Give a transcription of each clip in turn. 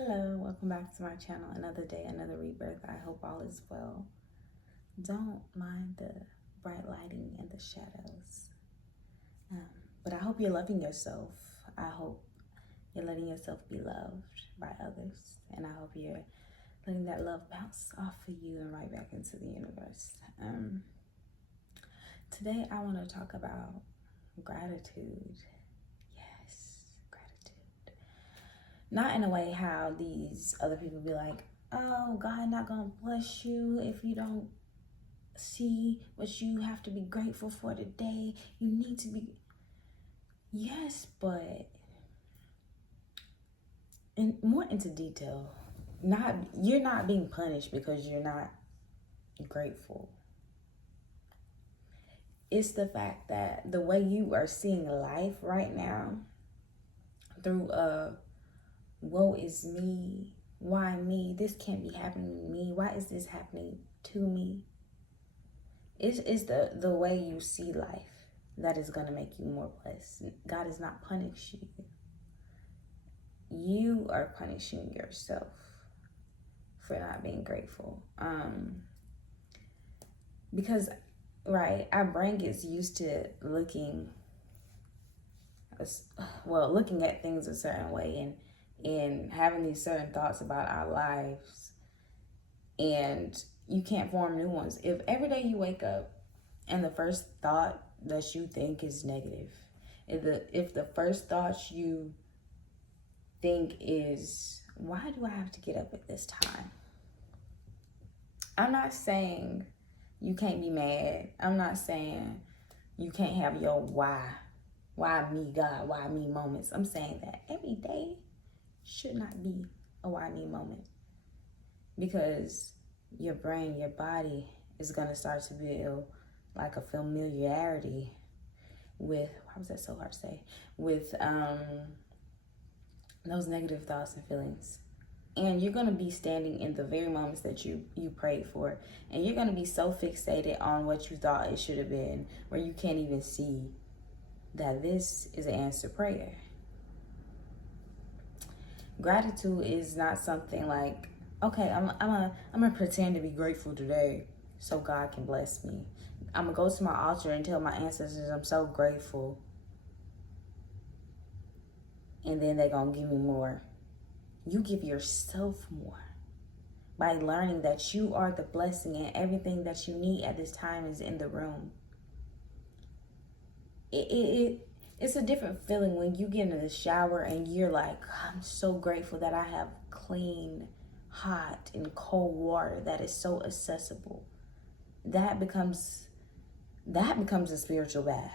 Hello, welcome back to my channel. Another day, another rebirth. I hope all is well. Don't mind the bright lighting and the shadows. Um, but I hope you're loving yourself. I hope you're letting yourself be loved by others. And I hope you're letting that love bounce off of you and right back into the universe. Today, I want to talk about gratitude. Yes, gratitude. Not in a way how these other people be like, oh, God not gonna bless you if you don't see what you have to be grateful for today. You need to be, yes, but more into detail. You're not being punished because you're not grateful. It's the fact that the way you are seeing life right now through woe is me, why me, this can't be happening to me, why is this happening to me? It's the way you see life that is going to make you more blessed. God is not punishing you. You are punishing yourself for not being grateful. Because, right, our brain gets used to looking at things a certain way and having these certain thoughts about our lives, and you can't form new ones. If every day you wake up and the first thought that you think is negative, if the first thought you think is, why do I have to get up at this time? I'm not saying you can't be mad. I'm not saying you can't have your why me, God, why me moments. I'm saying that every day should not be a why me moment, because your brain, your body is going to start to build like a familiarity with, why was that so hard to say, with those negative thoughts and feelings. And you're going to be standing in the very moments that you prayed for, and you're going to be so fixated on what you thought it should have been, where you can't even see that this is an answered prayer. Gratitude is not something like, okay, I'm gonna pretend to be grateful today so God can bless me. I'm gonna go to my altar and tell my ancestors I'm so grateful, and then they're gonna give me more. You give yourself more by learning that you are the blessing, and everything that you need at this time is in the room. It's a different feeling when you get in the shower and you're like, I'm so grateful that I have clean, hot, and cold water that is so accessible. That becomes a spiritual bath,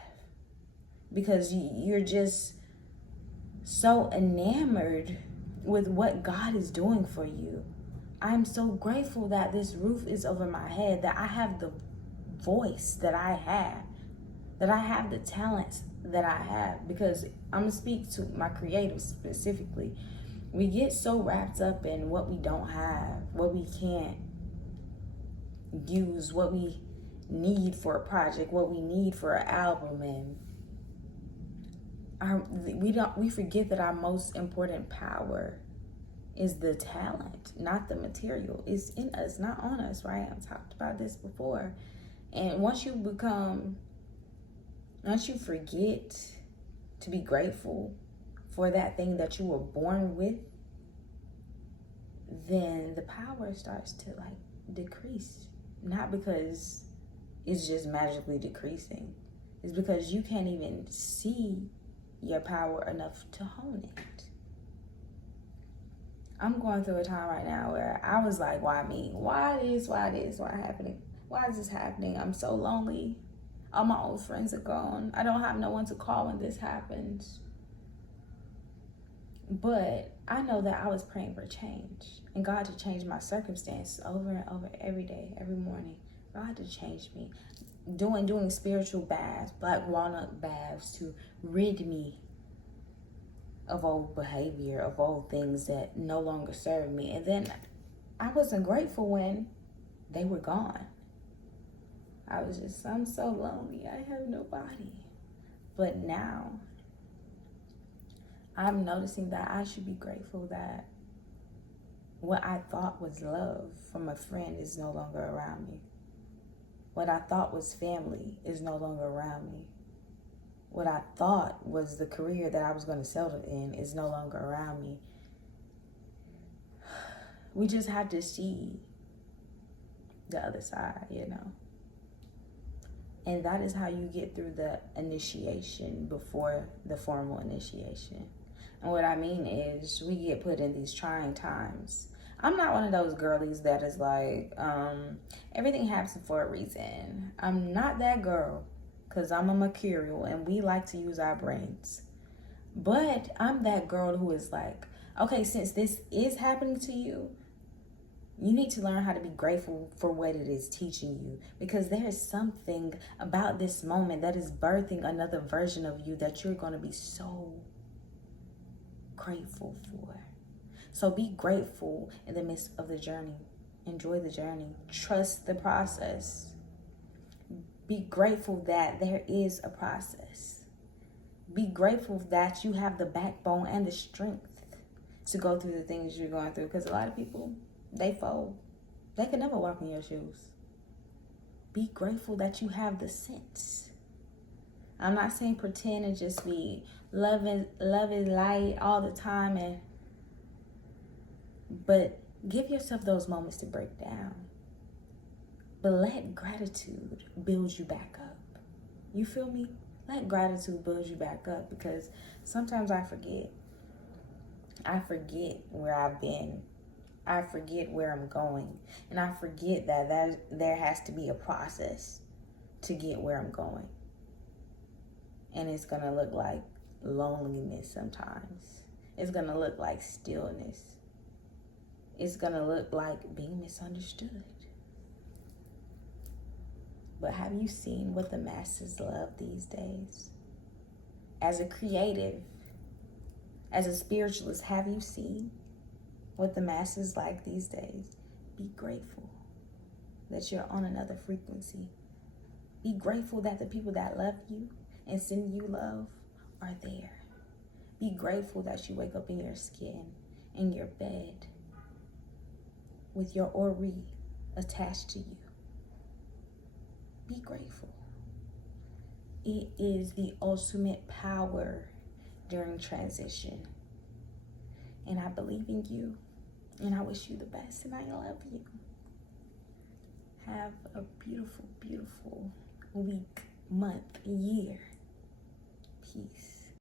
because you're just so enamored with what God is doing for you. I'm so grateful that this roof is over my head, that I have the voice that I have the talents that I have, because I'm gonna speak to my creatives specifically. We get so wrapped up in what we don't have, what we can't use, what we need for a project, what we need for an album, and we forget that our most important power is the talent, not the material. It's in us, not on us, right? I've talked about this before. And once you forget to be grateful for that thing that you were born with, then the power starts to like decrease. Not because it's just magically decreasing. It's because you can't even see your power enough to hone it. I'm going through a time right now where I was like, why me? Why this? Why happening? Why is this happening? I'm so lonely. All my old friends are gone. I don't have no one to call when this happens. But I know that I was praying for change, and God to change my circumstance over and over, every day, every morning. God to change me. Doing spiritual baths, black walnut baths, to rid me of old behavior, of old things that no longer serve me. And then I wasn't grateful when they were gone. I'm so lonely. I have nobody. But now I'm noticing that I should be grateful that What I thought was love from a friend is no longer around me. What I thought was family is no longer around me. What I thought was the career that I was going to settle in is no longer around me. We just have to see the other side, you know. And that is how you get through the initiation before the formal initiation. And what I mean is, we get put in these trying times. I'm not one of those girlies that is like, everything happens for a reason. I'm not that girl, because I'm a mercurial and we like to use our brains. But I'm that girl who is like, okay, since this is happening to you, you need to learn how to be grateful for what it is teaching you, because there is something about this moment that is birthing another version of you that you're going to be so grateful for. So be grateful in the midst of the journey. Enjoy the journey. Trust the process. Be grateful that there is a process. Be grateful that you have the backbone and the strength to go through the things you're going through, because a lot of people, they fold. They can never walk in your shoes. Be grateful that you have the sense. I'm not saying pretend and just be love is light all the time, but give yourself those moments to break down. But let gratitude build you back up. You feel me? Let gratitude build you back up, because sometimes I forget. I forget where I've been. I forget where I'm going. And I forget that there has to be a process to get where I'm going. And it's going to look like loneliness sometimes. It's going to look like stillness. It's going to look like being misunderstood. But have you seen what the masses love these days? As a creative, as a spiritualist, have you seen what the masses like these days? Be grateful that you're on another frequency. Be grateful that the people that love you and send you love are there. Be grateful that you wake up in your skin, in your bed, with your Ori attached to you. Be grateful. It is the ultimate power during transition. And I believe in you. And I wish you the best. And I love you. Have a beautiful, beautiful week, month, year. Peace.